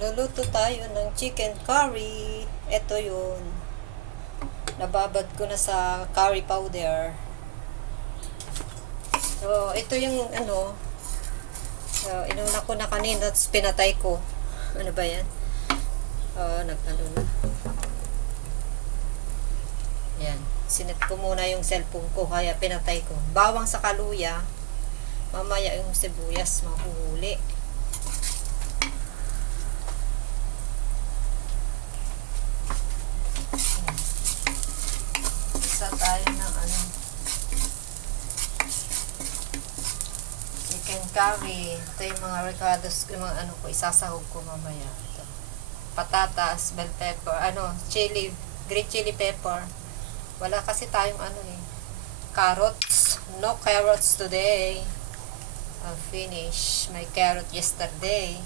Magluluto tayo ng chicken curry. Ito yun. Nababad ko na sa curry powder. So, ito yung inuna ko na kanina at pinatay ko. Ano ba yan? Nag-ano na. Yan. Sinet ko muna yung cellphone ko kaya pinatay ko. Bawang sa kaluya. Mamaya yung sibuyas mahuhuli. Tayo ng chicken curry. Ito yung mga recados, yung mga ko, isasahog ko mamaya. Ito. Patatas, bell pepper, chili, green chili pepper. Wala kasi tayong carrots. No carrots today. I'll finish my carrot yesterday.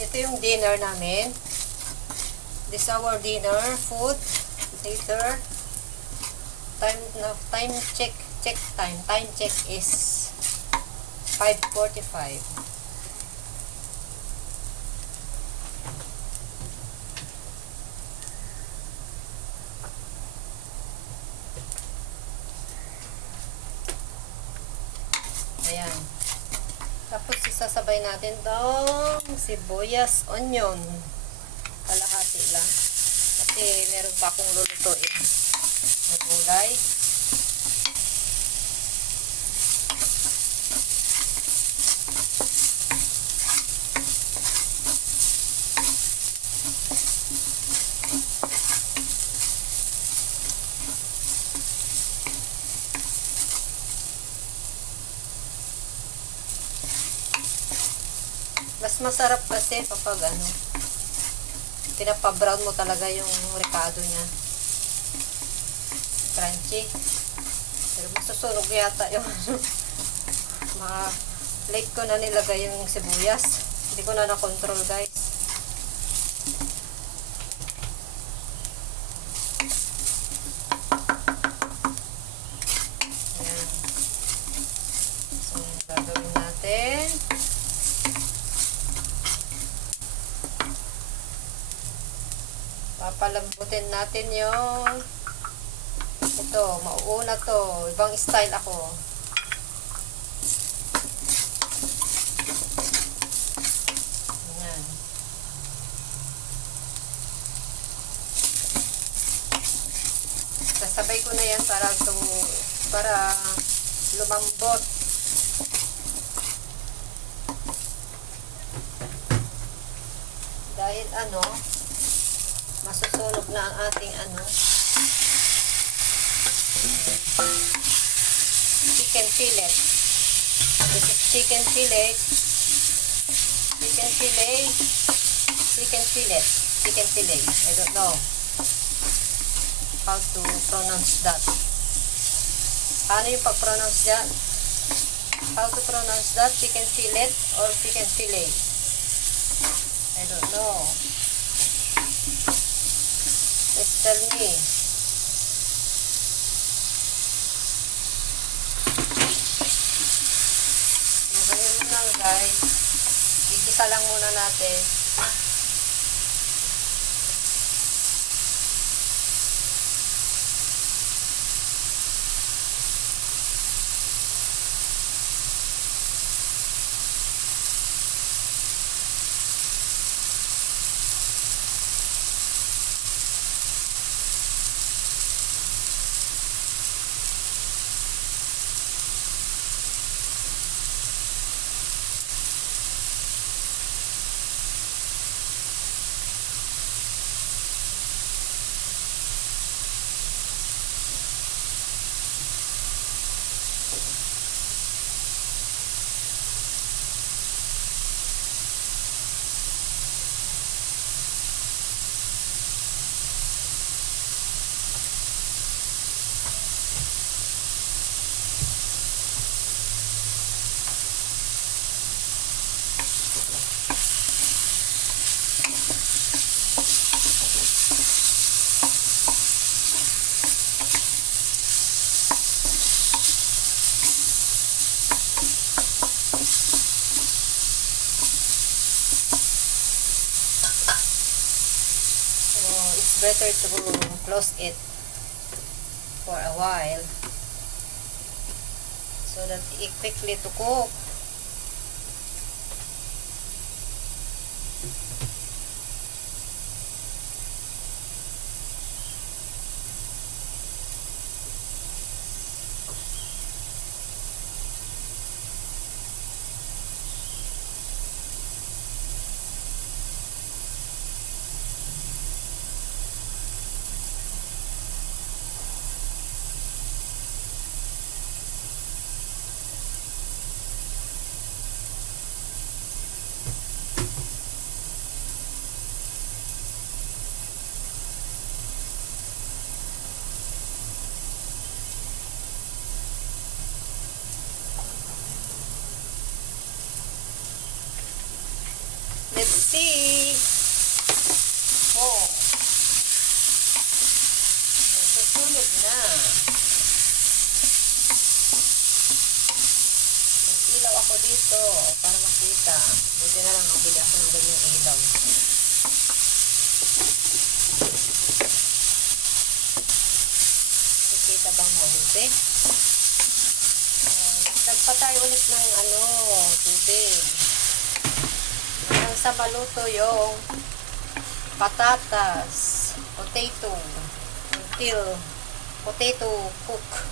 Ito yung dinner namin. This is our dinner food. Later. Time check time. Time check is 5:45. Ayan. Tapos isasabay natin tong sibuyas, onion. Kalahati lang. Kasi meron pa akong lulutuin na gulay. Mas masarap kasi kapag pinapa-brown mo talaga yung recado niya. Crunchy. Pero masusunog yata yung late ko na nilagay yung sibuyas. Hindi ko na na-control, guys. Ayan. So, gagawin natin. Papalambutin natin yung ito, mauuna to. Ibang style ako. Ayan. Sasabay ko na yan para lumambot. Dahil masusunog na ang ating chicken fillet. This is chicken fillet. Chicken fillet. Chicken fillet. Chicken fillet. I don't know how to pronounce that. Paano yung pag-pronounce that? How to pronounce that? Chicken fillet or chicken fillet? I don't know. Please tell me. Ganyan mo lang, guys. Gigisa lang muna natin. better to close it for a while so that it quickly to cook. Let's see. Oh. Nasusunod na. Mag-ilaw ako dito para makita. Buti na lang bili ako ng ganyang ilaw. Nakikita bang mabuti? Dagpa tayo ulit ng tubig. Hanggang sa maluto yung patatas, potato, until potato cook.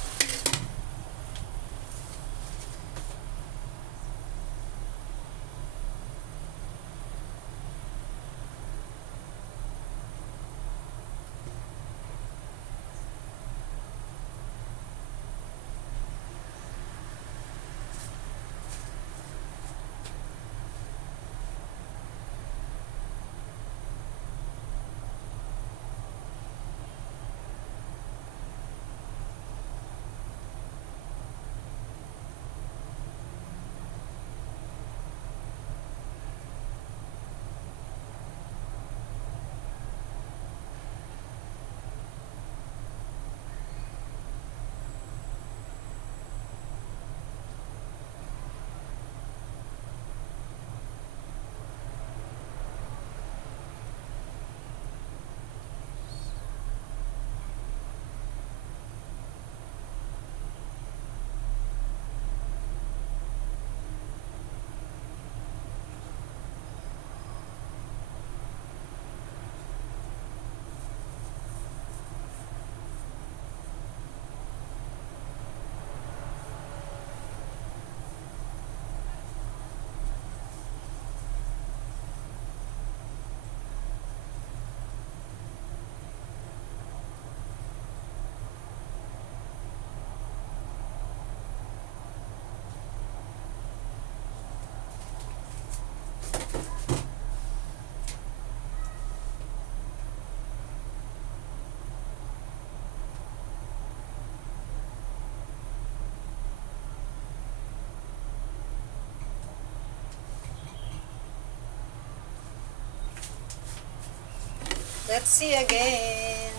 Let's see again.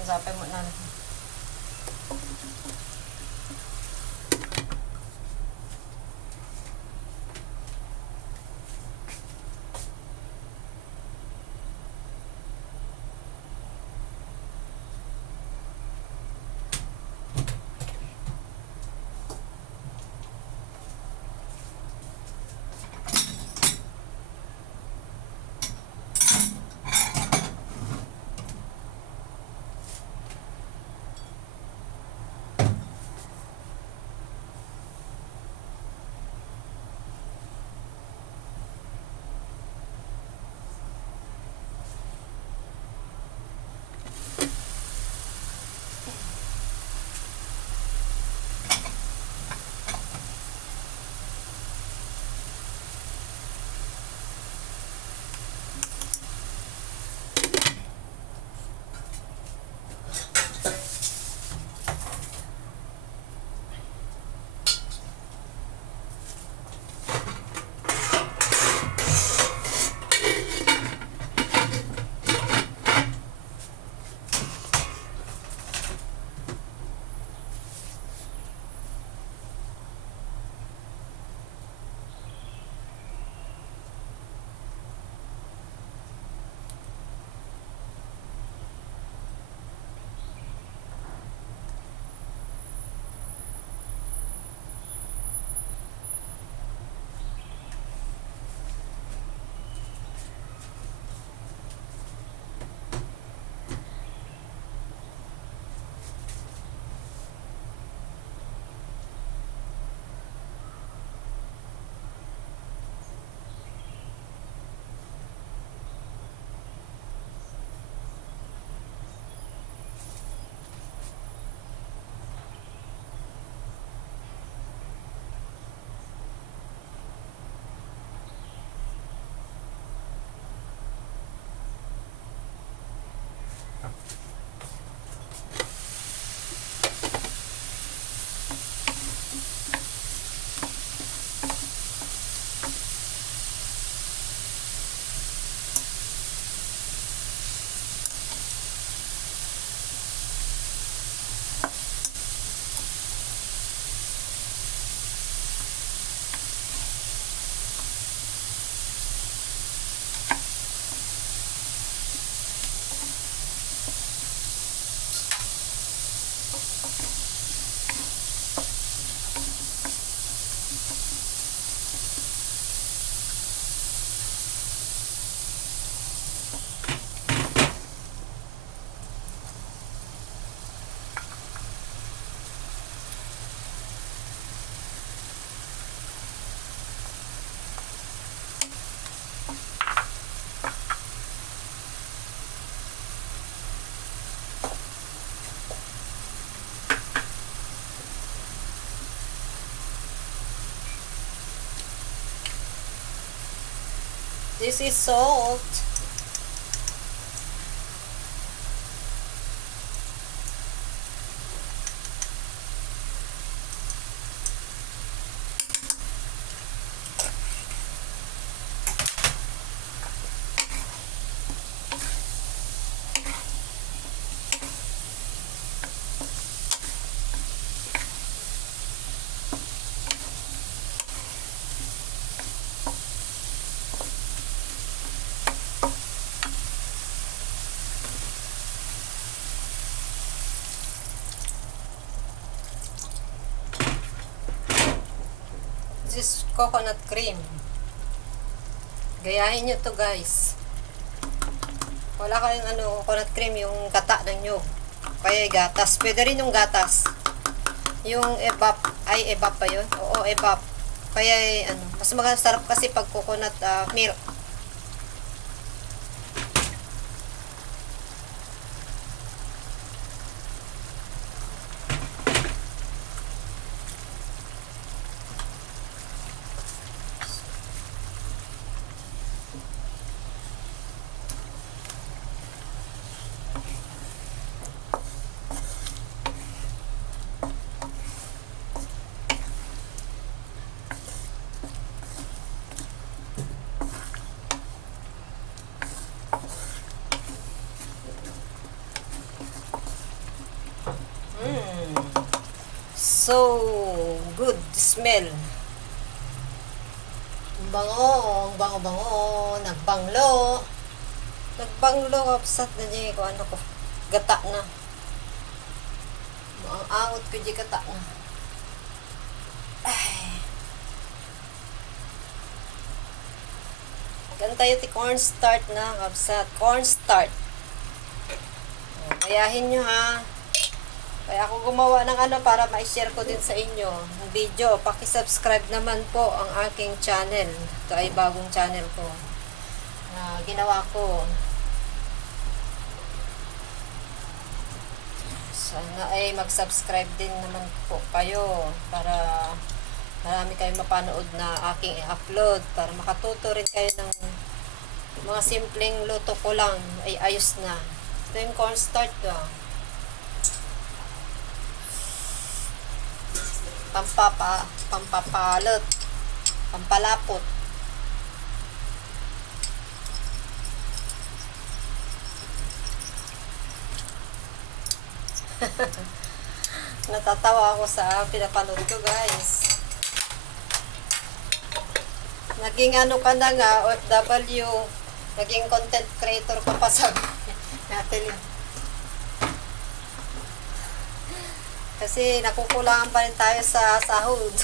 Masapay mo na. This is salt. This is coconut cream. Gayahin nyo to guys. Wala kayong coconut cream, yung gata ng nyug. Kaya gatas. Pwede rin yung gatas. Yung evap. Ay, evap pa yun? Oo, evap. Kaya mas masarap kasi pag coconut milk. So good smell. Bango, bango, nagbanglo. Nagbanglo, kapsat na dyan ko ko. Gata na. Ang angot ko dyan gata na. Ay. Ganun tayo ti cornstarch na, kapsat. Cornstarch. Kayahin nyo ha. Kaya ako gumawa ng para ma-share ko din sa inyo ang video. Paki-subscribe naman po ang aking channel. Ito ay bagong channel ko na ginawa ko. Sana ay mag-subscribe din naman po kayo para marami kayong mapanood na aking i-upload para makatuto rin kayo ng mga simpleng luto ko lang ay ayos na. Ito yung cornstarch ko. Pampapalot, pampalapot. Natatawa ako sa pinapanood ko guys. Naging ka na nga, OFW, naging content creator ko pa sa natin yun. Kasi nakukulangan pa rin tayo sa sahod.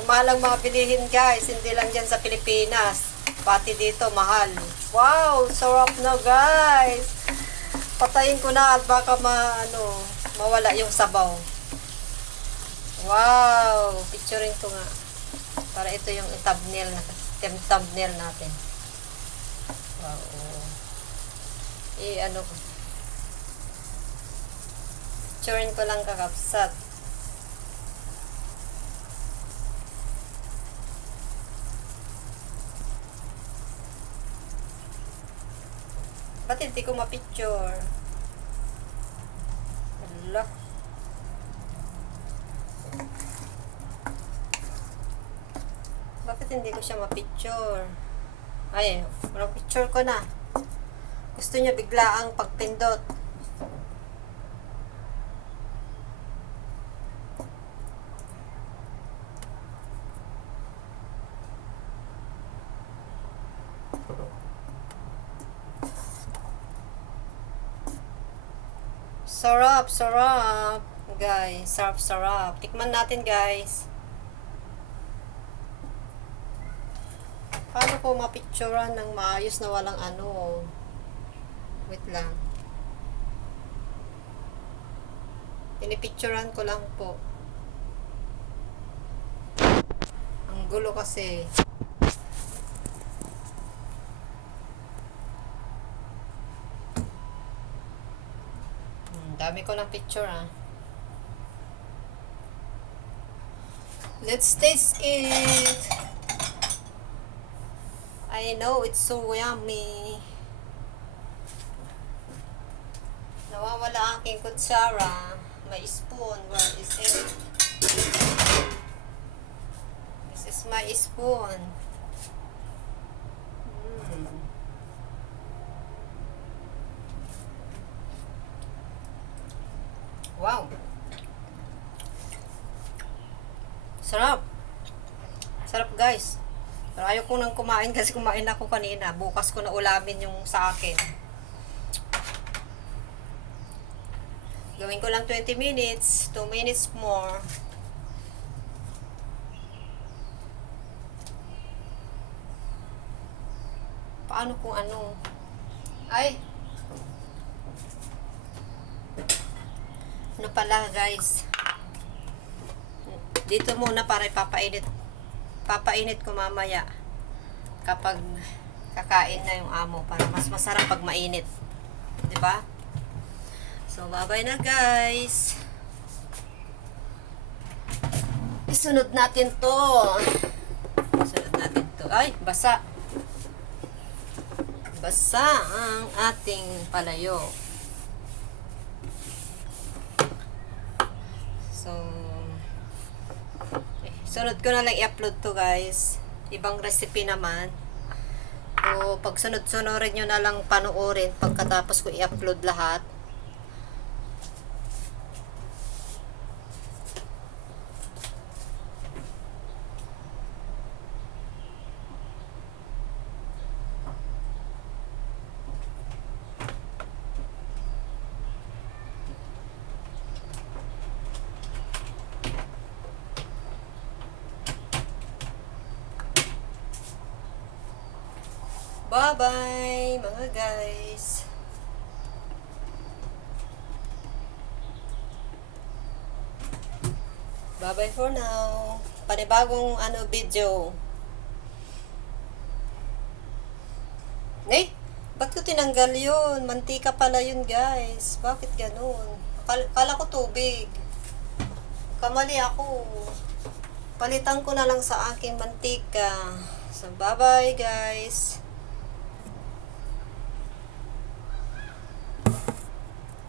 Ang mahalang mga bilihin guys, hindi lang dyan sa Pilipinas. Pati dito, mahal. Wow, sarap na guys. Patayin ko na at baka mawala yung sabaw. Wow, picturein ko nga. Para ito yung thumbnail natin. Wow. Picturein ko lang kakapsat. Ba't hindi ko ma-picture? Hala. Bakit hindi ko siya ma-picture? Ay, picture ko na. Gusto niya bigla ang pagpindot. Sarap, sarap. Guys, sarap, sarap. Tikman natin, guys. Paano po mapicturean ng maayos na walang Wait lang. Pinipicturean ko lang po. Ang gulo kasi. Dami ko ng picture Let's taste it. I know it's so yummy. Nawawala aking kutsara. My spoon. Where is it? This is my spoon. Wow. Sarap. Sarap guys. Pero ayaw ko nang kumain kasi kumain ako kanina. Bukas ko na ulamin yung sa akin. Gawin ko lang 20 minutes. 2 minutes more. Paano kung ano? Ay! Ano pala guys? Dito muna para ipapainit. Papainit ko mamaya. Kapag kakain na yung amo. Para mas masarap pag mainit. Diba? So, bye-bye na guys. Isunod natin to. Isunod natin to. Ay, basa. Basa ang ating palayo. So, sunod ko na lang i-upload to guys. Ibang recipe naman. So, pag sunod-sunurin nyo na lang panoorin pagkatapos ko i-upload lahat. Bye-bye mga guys. Bye-bye for now. Panibagong video. Ba't ko tinanggal yun? Mantika pala yun guys. Bakit ganun? Kala ko tubig. Kamali ako. Palitan ko na lang sa aking mantika. So bye-bye guys.